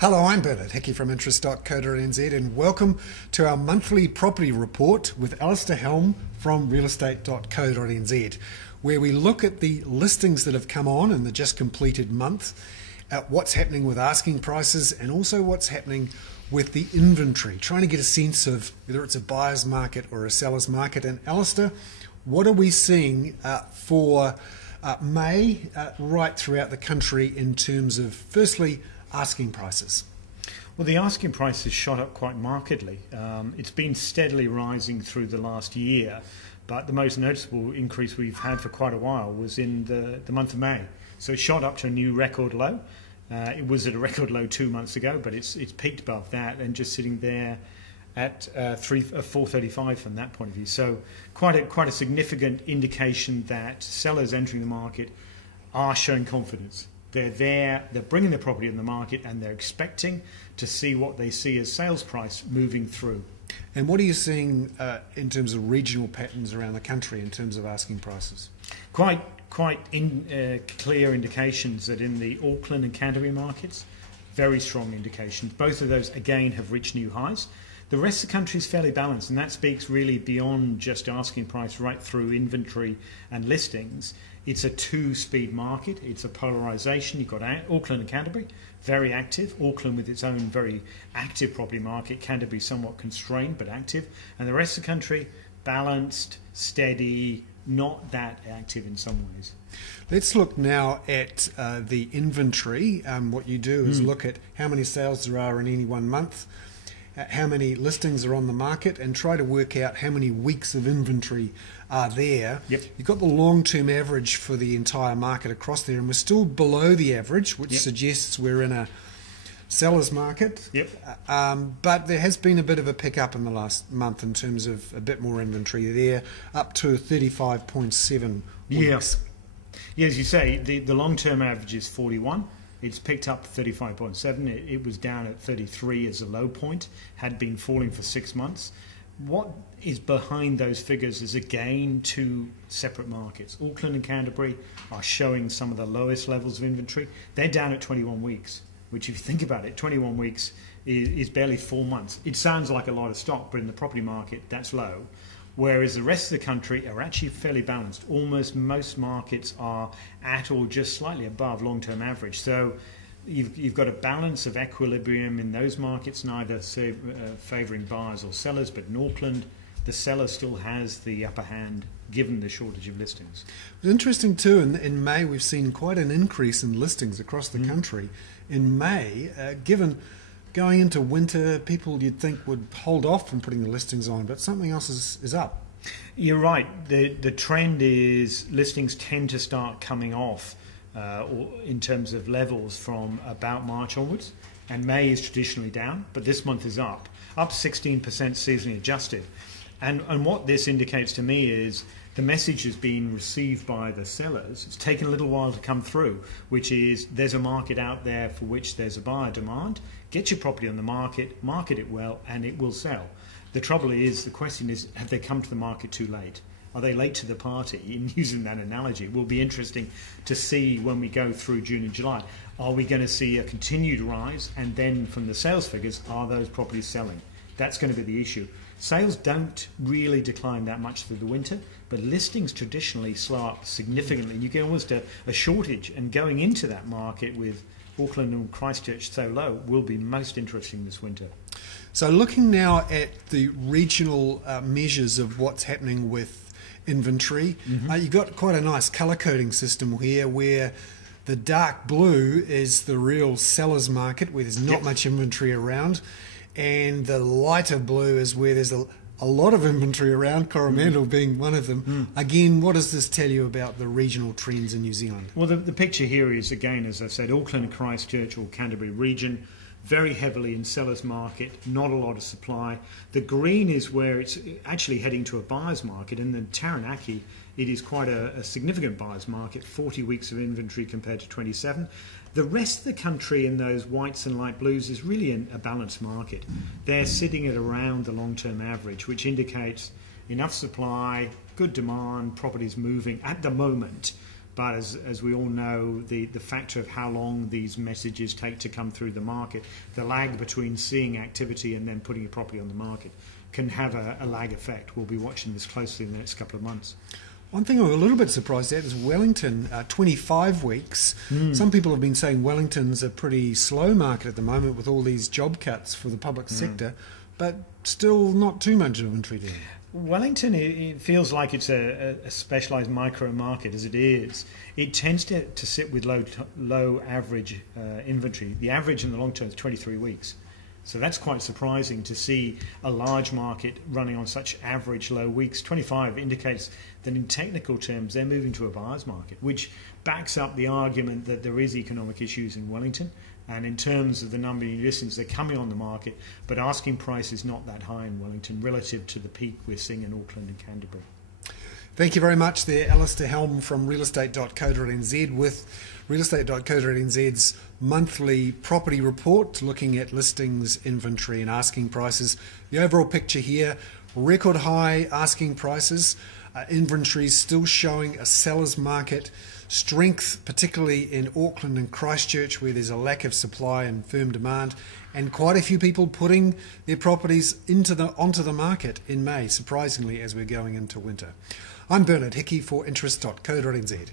Hello, I'm Bernard, Hickey from interest.co.nz, and welcome to our monthly property report with Alistair Helm from realestate.co.nz, where we look at the listings that have come on in the just completed month, at what's happening with asking prices, and also what's happening with the inventory, trying to get a sense of whether it's a buyer's market or a seller's market. And Alistair, what are we seeing for May right throughout the country in terms of, firstly, asking prices? Well, the asking price has shot up quite markedly. It's been steadily rising through the last year, but the most noticeable increase we've had for quite a while was in the month of May. So it shot up to a new record low. It was at a record low 2 months ago, but it's peaked above that and just sitting there at 435 from that point of view. So quite a significant indication that sellers entering the market are showing confidence. They're there, they're bringing the property in the market, and they're expecting to see what they see as sales price moving through. And what are you seeing in terms of regional patterns around the country in terms of asking prices? Quite clear indications that in the Auckland and Canterbury markets, very strong indications. Both of those, again, have reached new highs. The rest of the country is fairly balanced, and that speaks really beyond just asking price right through inventory and listings. It's a two-speed market. It's a polarisation. You've got Auckland and Canterbury, very active. Auckland with its own very active property market. Canterbury somewhat constrained but active. And the rest of the country, balanced, steady, not that active in some ways. Let's look now at the inventory. What you do is look at how many sales there are in any one month, how many listings are on the market, and try to work out how many weeks of inventory are there. Yep. You've got the long-term average for the entire market across there, and we're still below the average, which suggests we're in a seller's market. Yep. But there has been a bit of a pickup in the last month in terms of a bit more inventory there, up to 35.7 weeks. Yeah, as you say, the long-term average is 41. It's picked up 35.7. It was down at 33 as a low point, had been falling for 6 months. What is behind those figures is, again, two separate markets. Auckland and Canterbury are showing some of the lowest levels of inventory. They're down at 21 weeks, which, if you think about it, 21 weeks is barely 4 months. It sounds like a lot of stock, but in the property market, that's low. Whereas the rest of the country are actually fairly balanced. Almost most markets are at or just slightly above long-term average. So you've got a balance of equilibrium in those markets, neither favouring buyers or sellers. But in Auckland, the seller still has the upper hand given the shortage of listings. It's interesting too, in May we've seen quite an increase in listings across the country. In May, given going into winter, people you'd think would hold off from putting the listings on, but something else is up. You're right. The trend is listings tend to start coming off or in terms of levels from about March onwards, and May is traditionally down, but this month is up 16% seasonally adjusted. And what this indicates to me is the message is being received by the sellers. It's taken a little while to come through, which is there's a market out there for which there's a buyer demand. Get your property on the market, market it well, and it will sell. The trouble is, the question is, have they come to the market too late? Are they late to the party? In using that analogy, it will be interesting to see when we go through June and July. Are we going to see a continued rise? And then from the sales figures, are those properties selling? That's going to be the issue. Sales don't really decline that much through the winter, but listings traditionally slow up significantly. You get almost a shortage, and going into that market with Auckland and Christchurch so low will be most interesting this winter. So looking now at the regional measures of what's happening with inventory, you've got quite a nice colour coding system here where the dark blue is the real seller's market where there's not much inventory around, and the lighter blue is where there's a lot of inventory around, Coromandel being one of them. Again, what does this tell you about the regional trends in New Zealand? Well, the picture here is, again, as I said, Auckland, Christchurch or Canterbury region, very heavily in seller's market, not a lot of supply. The green is where it's actually heading to a buyer's market, and then Taranaki, it is quite a significant buyer's market, 40 weeks of inventory compared to 27. The rest of the country in those whites and light blues is really a balanced market. They're sitting at around the long-term average, which indicates enough supply, good demand, properties moving at the moment, But as we all know, the factor of how long these messages take to come through the market, the lag between seeing activity and then putting a property on the market can have a lag effect. We'll be watching this closely in the next couple of months. One thing I'm a little bit surprised at is Wellington, 25 weeks. Some people have been saying Wellington's a pretty slow market at the moment with all these job cuts for the public sector, but still not too much inventory there. Wellington, it feels like it's a specialised micro market as it is. It tends to sit with low average inventory. The average in the long term is 23 weeks. So that's quite surprising to see a large market running on such average low weeks. 25 indicates that in technical terms they're moving to a buyer's market, which backs up the argument that there is economic issues in Wellington. And in terms of the number of listings, they're coming on the market, but asking price is not that high in Wellington relative to the peak we're seeing in Auckland and Canterbury. Thank you very much there, Alistair Helm from realestate.co.nz with realestate.co.nz's monthly property report looking at listings, inventory and asking prices. The overall picture here, record high asking prices, inventory still showing a seller's market, strength particularly in Auckland and Christchurch where there's a lack of supply and firm demand, and quite a few people putting their properties onto the market in May, surprisingly, as we're going into winter. I'm Bernard Hickey for interest.co.nz.